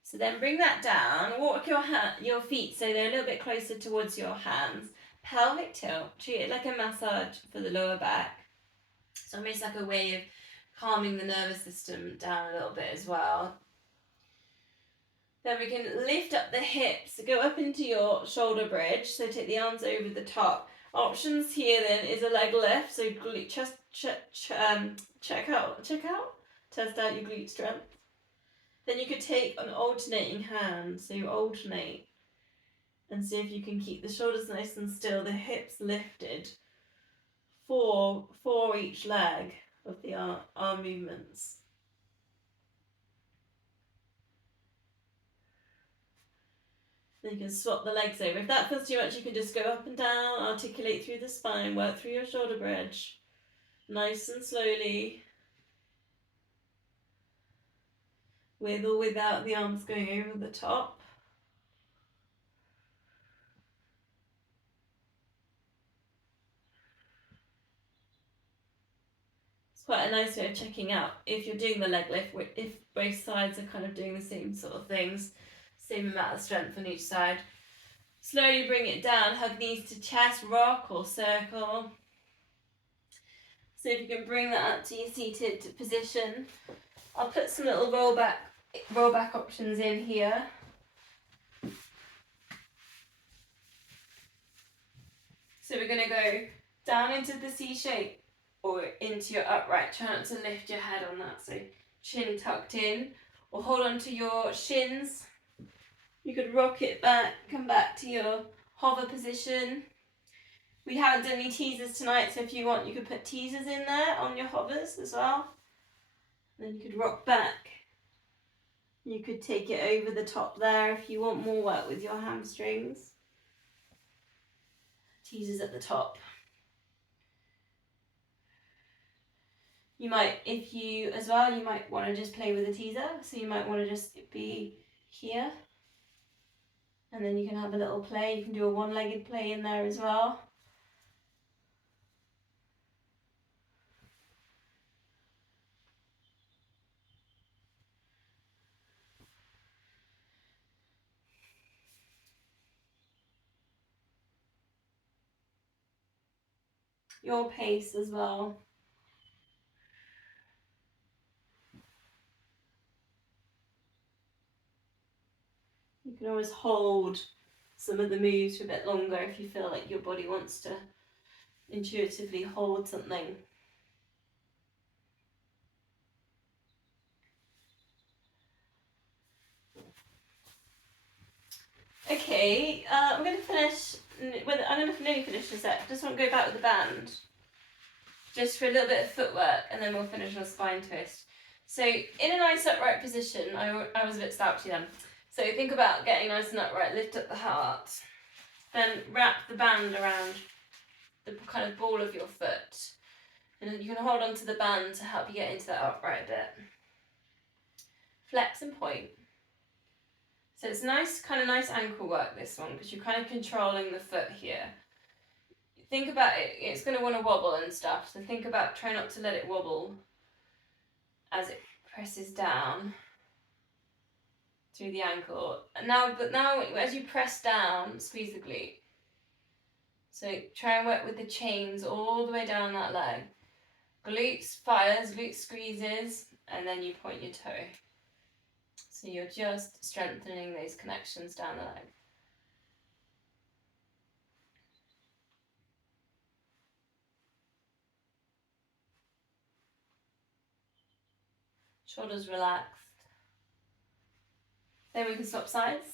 So then bring that down, walk your feet so they're a little bit closer towards your hands. Pelvic tilt, treat it like a massage for the lower back. So almost like a way of calming the nervous system down a little bit as well. Then we can lift up the hips, go up into your shoulder bridge, so take the arms over the top. Options here then is a leg lift, so test out your glute strength. Then you could take an alternating hand, so you alternate and see if you can keep the shoulders nice and still, the hips lifted for each leg of the arm movements. Then you can swap the legs over. If that feels too much, you can just go up and down, articulate through the spine, work through your shoulder bridge, nice and slowly, with or without the arms going over the top. It's quite a nice way of checking out if you're doing the leg lift, if both sides are kind of doing the same sort of things, same amount of strength on each side. Slowly bring it down, hug knees to chest, rock or circle. So if you can bring that up to your seated position. I'll put some little roll back options in here. So we're going to go down into the C shape or into your upright. Try not to lift your head on that, so chin tucked in, or hold on to your shins. You could rock it back, come back to your hover position. We haven't done any teasers tonight, so if you want, you could put teasers in there on your hovers as well. Then you could rock back. You could take it over the top there if you want more work with your hamstrings. Teasers at the top. You might, if you, as well, you might want to just play with a teaser. So you might want to just be here. And then you can have a little play. You can do a one-legged play in there as well. Your pace as well. You can always hold some of the moves for a bit longer if you feel like your body wants to intuitively hold something. Okay, I'm going to finish with, I'm going to nearly finish this up. Just want to go back with the band. Just for a little bit of footwork, and then we'll finish on spine twist. So in a nice upright position, I was a bit slouchy then. So think about getting nice and upright, lift up the heart, then wrap the band around the kind of ball of your foot. And then you can hold on to the band to help you get into that upright bit. Flex and point. So it's nice, kind of nice ankle work, this one, because you're kind of controlling the foot here. Think about it, it's going to want to wobble and stuff, so think about try not to let it wobble as it presses down through the ankle. And now as you press down, squeeze the glute. So try and work with the chains all the way down that leg. Glutes fires, glute squeezes, and then you point your toe. So you're just strengthening those connections down the leg. Shoulders relaxed. Then we can swap sides.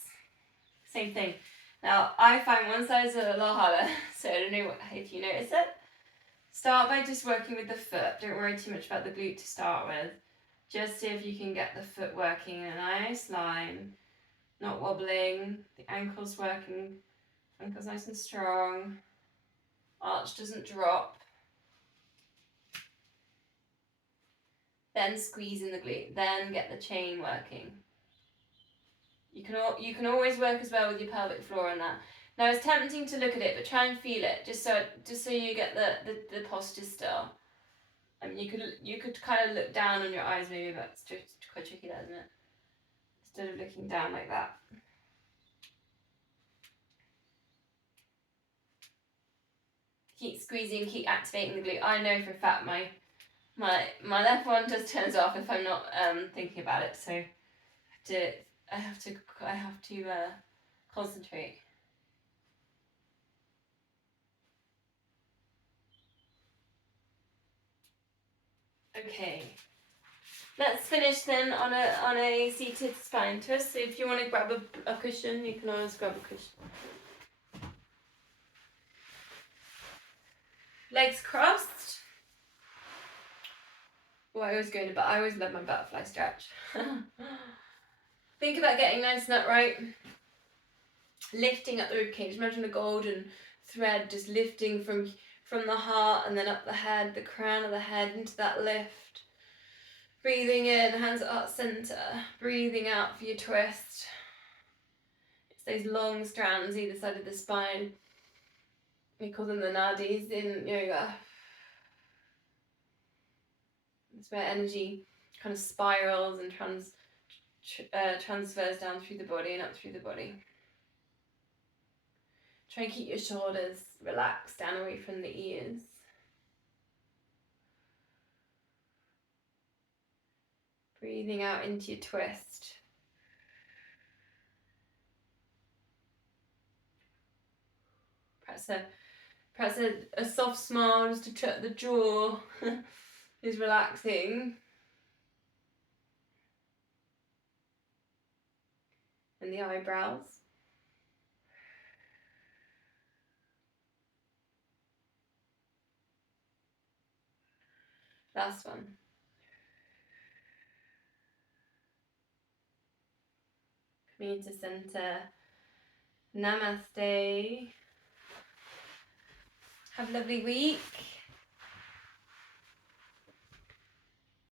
Same thing. Now, I find one side is a lot harder, so I don't know if you notice it. Start by just working with the foot. Don't worry too much about the glute to start with. Just see if you can get the foot working in a nice line, not wobbling. The ankle's working, ankle's nice and strong. Arch doesn't drop. Then squeeze in the glute. Then get the chain working. You can always work as well with your pelvic floor on that. Now it's tempting to look at it, but try and feel it, just so you get the posture still. I mean, you could kind of look down on your eyes maybe, but it's just quite tricky, that, isn't it? Instead of looking down like that. Keep squeezing, keep activating the glute. I know for a fact my left one just turns off if I'm not thinking about it. So I have to concentrate. Okay. Let's finish then on a seated spine twist. So if you want to grab a cushion, you can always grab a cushion. Legs crossed. Well, I always love my butterfly stretch. Think about getting nice and upright. Lifting up the ribcage. Imagine a golden thread just lifting from the heart and then up the head, the crown of the head into that lift. Breathing in, hands at heart center. Breathing out for your twist. It's those long strands either side of the spine. We call them the nadis in yoga. It's where energy kind of spirals and transfers down through the body and up through the body. Try and keep your shoulders relaxed down away from the ears. Breathing out into your twist. Perhaps a soft smile just to tuck the jaw is relaxing. And the eyebrows. Last one. Coming into center. Namaste. Have a lovely week.